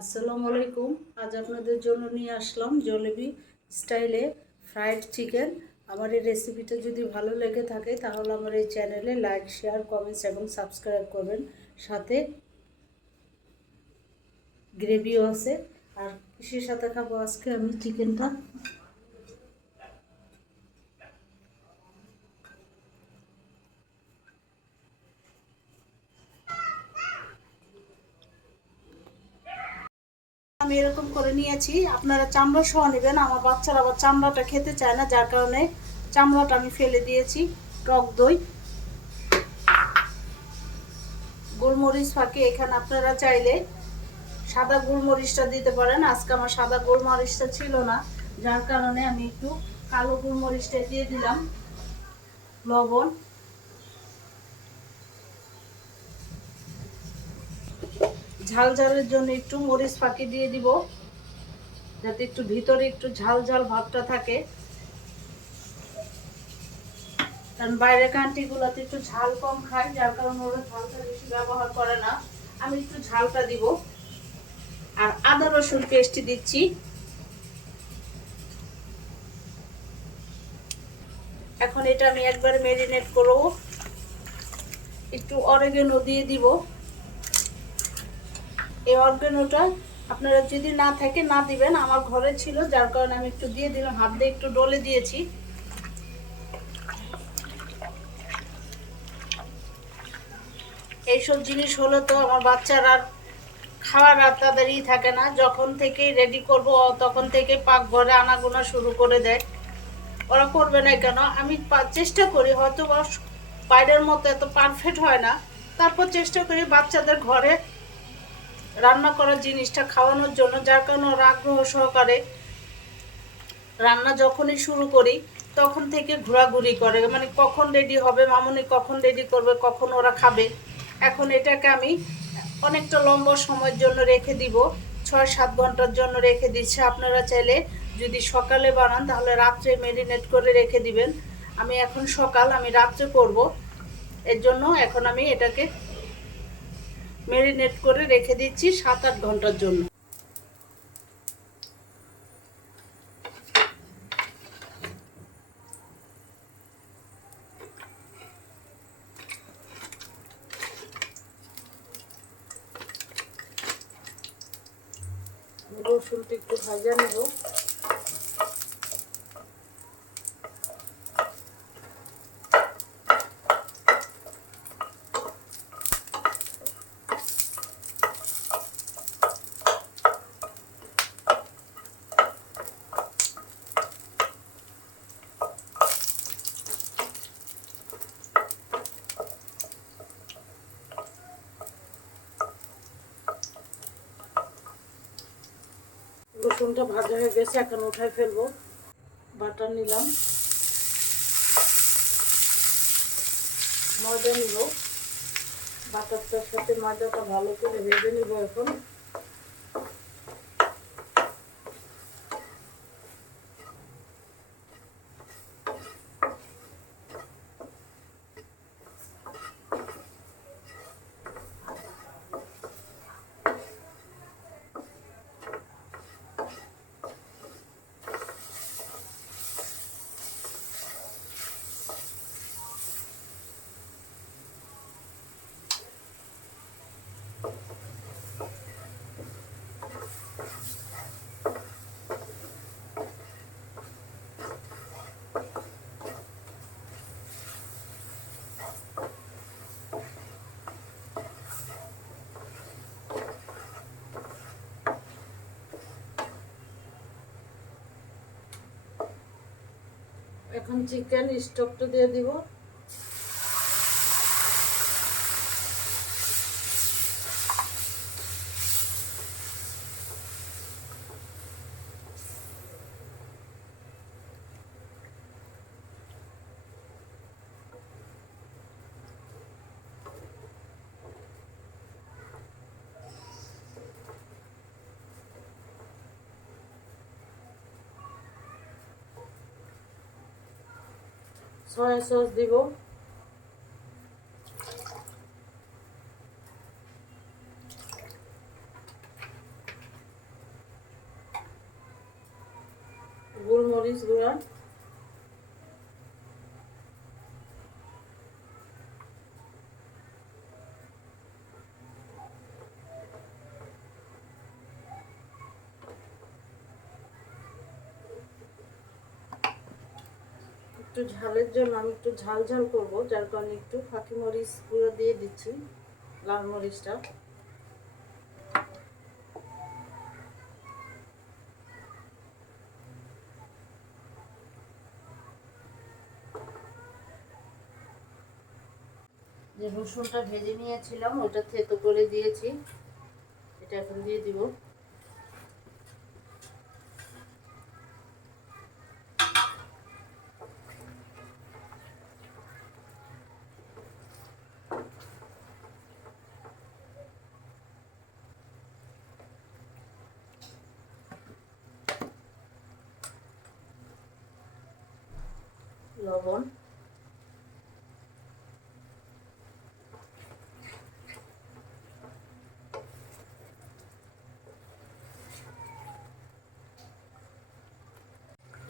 আসসালামু আলাইকুম। আজ আপনাদের জন্য নিয়ে আসলাম জলেবি স্টাইলে ফ্রাইড চিকেন। আমার এই রেসিপিটা যদি ভালো লেগে থাকে, তাহলে আমার এই চ্যানেলে লাইক, শেয়ার, কমেন্টস এবং সাবস্ক্রাইব করবেন। সাথে গ্রেভিও আছে। আর কিসের সাথে খাব আজকে আমি? চিকেনটা? আমি এরকম করে নিয়েছি, আপনারা চামড়া সহ নেবেন, আমার বাচ্চারা আবার চামড়াটা খেতে চায় না, যার কারণে চামড়াটা আমি ফেলে দিয়েছি, টক দই। গোলমরিচ ফাঁকে এখানে আপনারা চাইলে সাদা গোলমরিচটা দিতে পারেন, আজকে আমার সাদা গোলমরিচটা ছিল না, যার কারণে আমি একটু কালো গোলমরিচটা দিয়ে দিলাম, লবণ। ঝাল ঝালের জন্য একটু মরিচ ফাঁকি দিয়ে দিব, যাতে একটু ভিতরে একটু ঝাল ঝাল ভাবটা থাকে। কারণ বাইরের কান্ট্রিগুলোতে একটু ঝাল কম খায়, যার কারণে ওরা ঝালটা বেশি ব্যবহার করে না। আমি একটু ঝালটা দিব। আর আদা রসুন পেস্ট দিচ্ছি। এখন এটা আমি একবার মেরিনেট করব। একটু অরেগেনো দিয়ে দিব। এই অর্গানোটা আপনারা যদি না থাকে, না দিবেন। আমার ঘরে ছিল, যার কারণে আমি একটু দিয়ে দিলাম। হাত দিয়ে একটু ডলে দিয়েছি। এইসব জিনিস হলে তো আমার বাচ্চারা খাওয়ার আর তাদেরই থাকে না। যখন থেকেই রেডি করব তখন থেকে পাক ঘরে আনাগোনা শুরু করে দেয়। ওরা করবে না কেন? আমি চেষ্টা করি হয়তো বাইরের মতো এত পারফেক্ট হয় না। তারপর চেষ্টা করি বাচ্চাদের ঘরে রান্না করার জিনিসটা খাওয়ানোর জন্য, যার কারণে ওরা আগ্রহ সহকারে রান্না যখনই শুরু করি, তখন থেকে ঘোরাঘুরি করে। মানে কখন রেডি হবে, মামুনি কখন রেডি করবে, কখন ওরা খাবে, এখন এটাকে আমি অনেকটা লম্বা সময়ের জন্য রেখে দিব। ছয় সাত ঘণ্টার জন্য রেখে দিচ্ছে। আপনারা চাইলে যদি সকালে বানান, তাহলে রাত্রে মেরিনেট করে রেখে দিবেন। আমি এখন সকাল, আমি রাত্রে করব। এর জন্য এখন আমি এটাকে মেরিনেট করে রেখে দিচ্ছি সাত আট ঘণ্টার জন্য। রসুনটা একটু ভাজা নেব। রসুনটা ভাজা হয়ে গেছে, এখন উঠাই ফেলব। বাটার নিলাম। ময়দা নিব। বাটারটার সাথে ময়দাটা ভালো করে ভেজে নিব এখন। এখন চিকেন স্টকটা দিয়ে দিব। সয়া সস দিব মরিচ গুঁড়া একটু ঝালের জন্য আমি একটু ঝাল ঝাল করব, যার কারণে একটু ফাঁকি মরিচ গুঁড়ো দিয়ে দিচ্ছি, লাল মরিচটা। যে রসুনটা ভেজে নিয়েছিলাম, ওটা থেতো করে দিয়েছি, এটা এখন দিয়ে দিব। লবণ।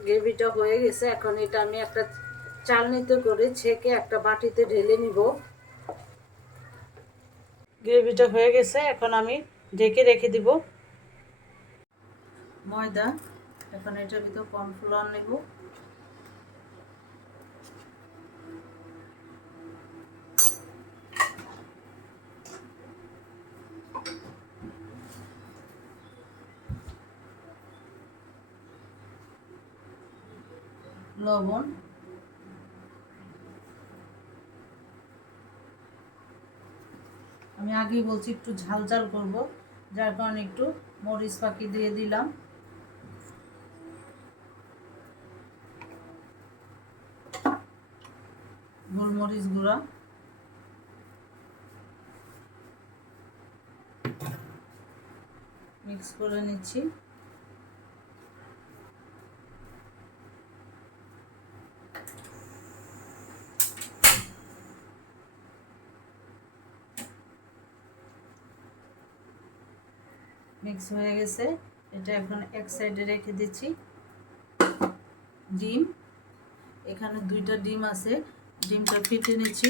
গ্রেভিটা হয়ে গেছে। এখন এটা আমি একটা চালনিতে করে ছেঁকে একটা বাটিতে ঢেলে নিব। গ্রেভিটা হয়ে গেছে। এখন আমি ঢেকে রেখে দিব। ময়দা। এখন এটার ভিতর কর্নফ্লাওয়ার নেব। লবণ। আমি আগেই বলছি, একটু ঝাল ঝাল করব, যার কারণে একটু মরিচ পাখি দিয়ে দিলাম। গোলমরিচ গুঁড়া। মিক্স করে নিচ্ছি। মিক্স হয়ে গেছে। এটা এখন এক সাইডে রেখে দিচ্ছি। ডিম। এখানে দুইটা ডিম আছে। ডিমটা ফেটে নিচ্ছি।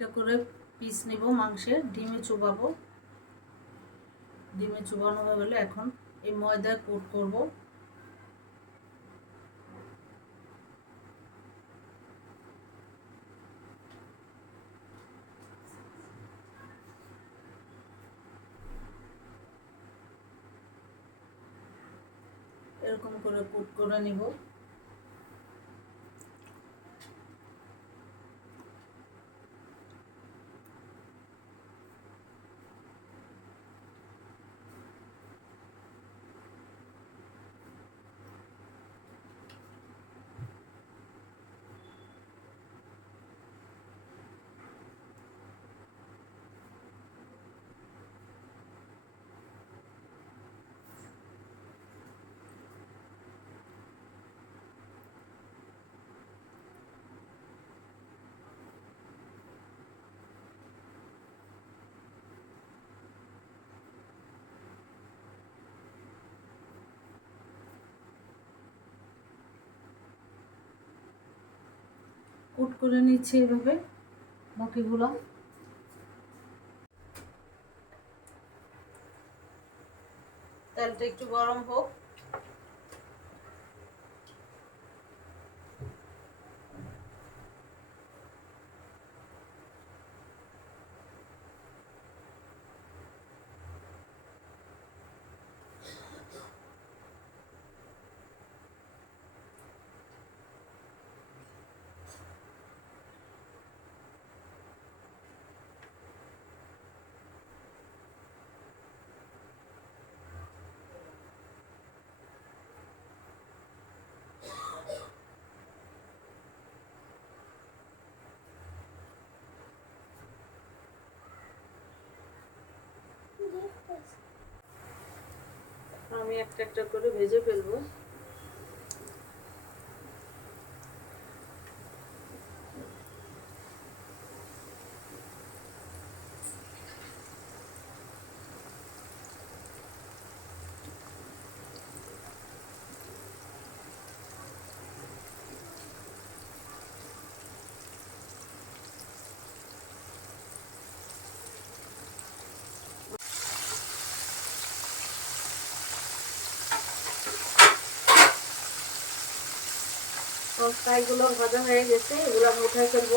একটা করে পিস নিব মাংসের, ডিমে চুবাবো। ডিমে চুবানো হয়ে গেলে এখন এই ময়দা কোট করব। এরকম করে কোট করে নিব। কুট করে নিচ্ছি এভাবে বাকিগুলো। তেলটা একটু গরম হোক। আমি একটা একটা করে ভেজে ফেলব। সস্তাগুলো ভাজা হয়ে গেছে এগুলো আমি উঠাই ফেলব।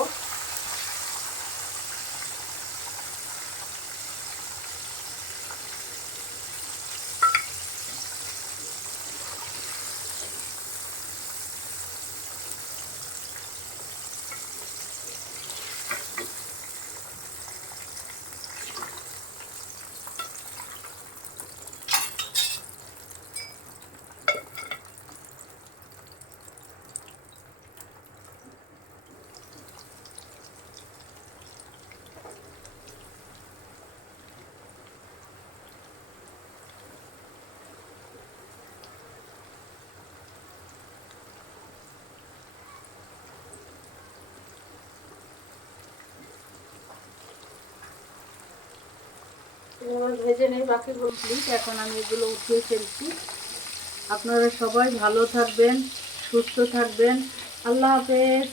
ভেজে নেই, বাকি বলছি এখন আমি এগুলো উঠিয়ে ফেলছি। আপনারা সবাই ভালো থাকবেন, সুস্থ থাকবেন। আল্লাহ হাফেজ।